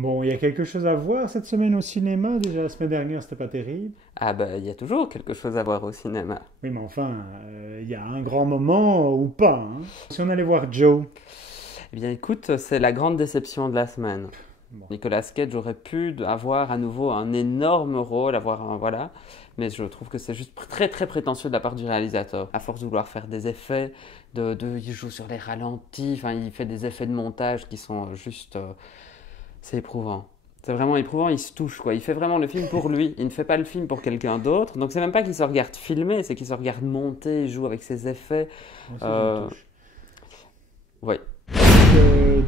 Bon, il y a quelque chose à voir cette semaine au cinéma. Déjà, la semaine dernière, c'était pas terrible. Ah bah, il y a toujours quelque chose à voir au cinéma. Oui, mais enfin, il y a un grand moment ou pas, hein. Si on allait voir Joe. Eh bien écoute, c'est la grande déception de la semaine. Bon. Nicolas Cage aurait pu avoir à nouveau un énorme rôle, voilà, mais je trouve que c'est juste très très prétentieux de la part du réalisateur. À force de vouloir faire des effets, il joue sur les ralentis, enfin il fait des effets de montage qui sont juste, c'est éprouvant. C'est vraiment éprouvant, il se touche quoi. Il fait vraiment le film pour lui, il ne fait pas le film pour quelqu'un d'autre. Donc c'est même pas qu'il se regarde filmer, c'est qu'il se regarde monter, il joue avec ses effets. Moi aussi, ça me Euh, touche. ouais.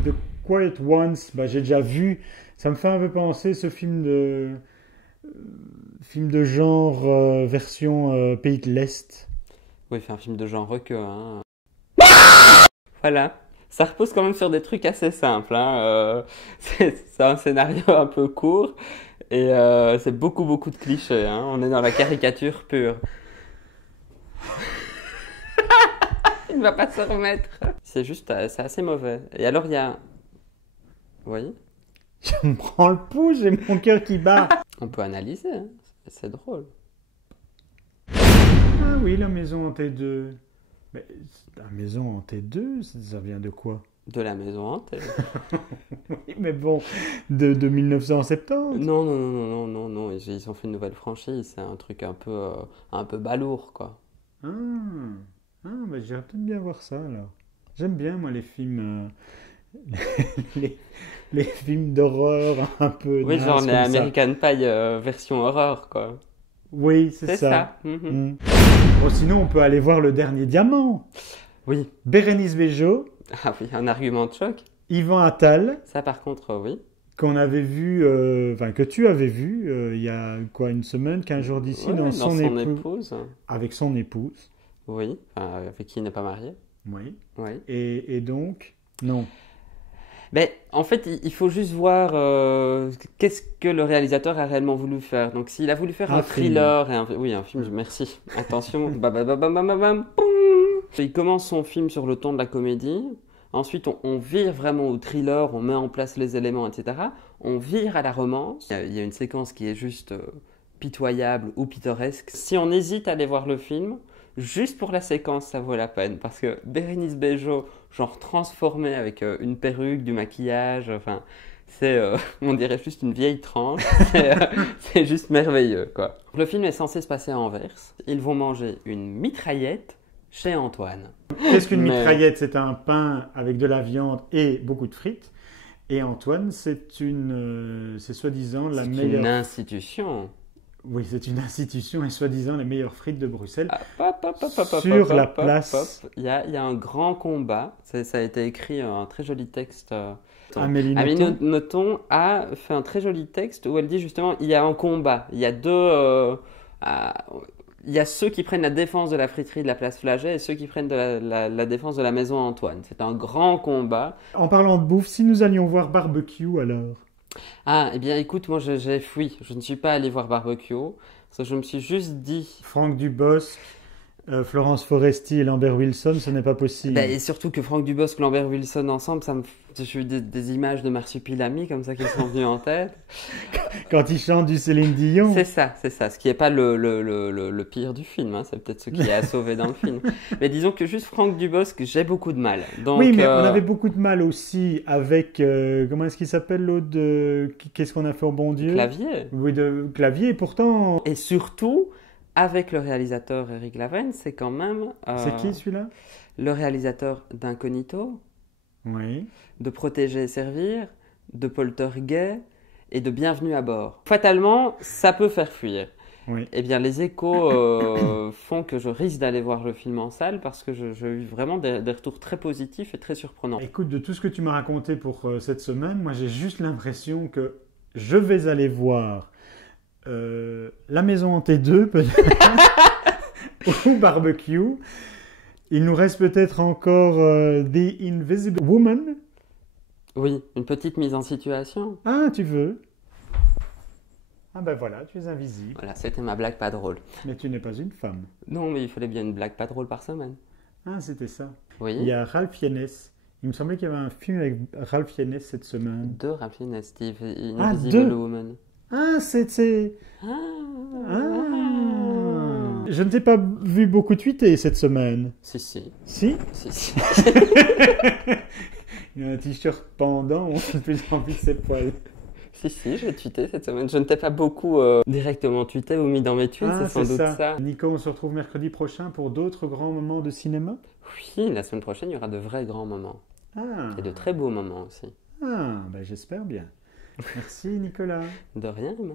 The Quiet Ones, bah, j'ai déjà vu. Ça me fait un peu penser ce film de genre version Pays de l'Est. Oui, il fait un film de genre requin, hein. Voilà. Ça repose quand même sur des trucs assez simples, hein. C'est un scénario un peu court et c'est beaucoup beaucoup de clichés, hein. On est dans la caricature pure. Il ne va pas se remettre. C'est juste, c'est assez mauvais. Et alors il y a... Oui, Je me prends le pouls, j'ai mon cœur qui bat. on peut analyser, hein. C'est drôle. Ah oui, la maison hantée 2. Mais la maison hantée 2, ça vient de quoi? De la maison hantée. Oui, mais bon, de 1970. Non, non, non, non, non, non, non. Ils ont fait une nouvelle franchise. C'est un peu balourd, quoi. Ah, bah, j'irais peut-être bien voir ça alors. J'aime bien moi les films, les, les films d'horreur un peu Oui, genre nazes les comme ça. American Pie version horreur, quoi. Oui, c'est C'est ça. ça. Mhm. Hmm. Bon, sinon on peut aller voir Le Dernier Diamant. Oui. Bérénice Bejo, Ah oui, un argument de choc. Yvan Attal, Ça, par contre, oui. qu'on avait vu, enfin que tu avais vu il y a quoi une semaine, 15 jours d'ici, Ouais, dans ouais, dans son son époux, épouse. avec son épouse. Oui, enfin, avec qui il n'est pas marié. Oui. Oui. Et donc, non. Mais en fait, il faut juste voir qu'est-ce que le réalisateur a réellement voulu faire. Donc, s'il a voulu faire Un un film. thriller, oui, un film, merci. Attention, bam, bam, bam, bam, bam, bam, poum. Il commence son film sur le ton de la comédie. Ensuite, on vire vraiment au thriller, on met en place les éléments, etc. On vire à la romance. Il y a une séquence qui est juste pitoyable ou pittoresque. Si on hésite à aller voir le film, juste pour la séquence, ça vaut la peine. Parce que Bérénice Bejo, genre transformée avec une perruque, du maquillage, enfin, c'est, on dirait juste une vieille tranche. C'est juste merveilleux, quoi. Le film est censé se passer à Anvers. Ils vont manger une mitraillette chez Antoine. Qu'est-ce qu'une Mais mitraillette? C'est un pain avec de la viande et beaucoup de frites. Et Antoine, c'est soi-disant la c'est une meilleure. institution. Oui, c'est une institution et soi-disant les meilleures frites de Bruxelles Hop, hop, hop, hop, hop, hop, sur la hop, hop, hop. place Il y a un grand combat. Ça a été écrit un très joli texte. Amélie Amélie Nothomb. Nothomb a fait un très joli texte où elle dit justement il y a un combat. Il y a ah, il y a ceux qui prennent la défense de la friterie de la place Flaget et ceux qui prennent la défense de la maison Antoine. C'est un grand combat. En parlant de bouffe, si nous allions voir barbecue alors? Ah, eh bien écoute, moi j'ai fui. Je ne suis pas allé voir Barbecue. Parce que je me suis juste dit. Franck Dubosc, Florence Foresti et Lambert Wilson, ce n'est pas Ben, possible. et surtout que Franck Dubosc et Lambert Wilson ensemble, j'ai eu des images de Marsupilami comme ça qui me sont venues en tête. Quand ils chantent du Céline Dion. C'est ça, c'est ça. Ce qui n'est pas le pire du film, hein. C'est peut-être ce qui est à sauver dans le film. Mais disons que juste Franck Dubosc, j'ai beaucoup de mal. Oui, Donc, mais on avait beaucoup de mal aussi avec, comment est-ce qu'il s'appelle l'autre Qu'est-ce qu'on a fait au bon Dieu? Clavier. Oui, de Clavier, et pourtant, Et surtout, avec le réalisateur Eric Laven, c'est quand même c'est qui celui-là? le réalisateur d'Incognito, Oui. de Protéger et Servir, de Poltergeist et de Bienvenue à bord. Fatalement, ça peut faire fuir. Oui. Eh bien, les échos font que je risque d'aller voir le film en salle parce que j'ai eu vraiment des retours très positifs et très surprenants. Écoute, de tout ce que tu m'as raconté pour cette semaine, moi j'ai juste l'impression que je vais aller voir La Maison Hantée 2, peut-être, ou Barbecue. Il nous reste peut-être encore The Invisible Woman. Oui, une petite mise en situation. Ah, tu veux? Ah ben voilà, tu es invisible, Voilà, c'était ma blague pas drôle. mais tu n'es pas une femme. Non, mais il fallait bien une blague pas drôle par semaine. Ah, c'était ça. Il Oui. y a Ralph Fiennes Il me semblait qu'il y avait un film avec Ralph Fiennes cette semaine. Deux Ralph Fiennes, Steve, Ah, Invisible deux. Woman. Ah, c'est... Ah, Ah. Je ne t'ai pas vu beaucoup tweeter cette semaine. Si, si. Si? Si. Il a un t-shirt pendant, on fait de plus en plus ses poils. Si, j'ai tweeté cette semaine. Je ne t'ai pas beaucoup directement tweeté ou mis dans mes tweets, Ah, c'est sans c'est doute ça. ça. Nico, on se retrouve mercredi prochain pour d'autres grands moments de cinéma. Oui, la semaine prochaine, il y aura de vrais grands moments. Ah, Et de très beaux moments aussi. ben j'espère bien. Merci Nicolas. De rien, Emma.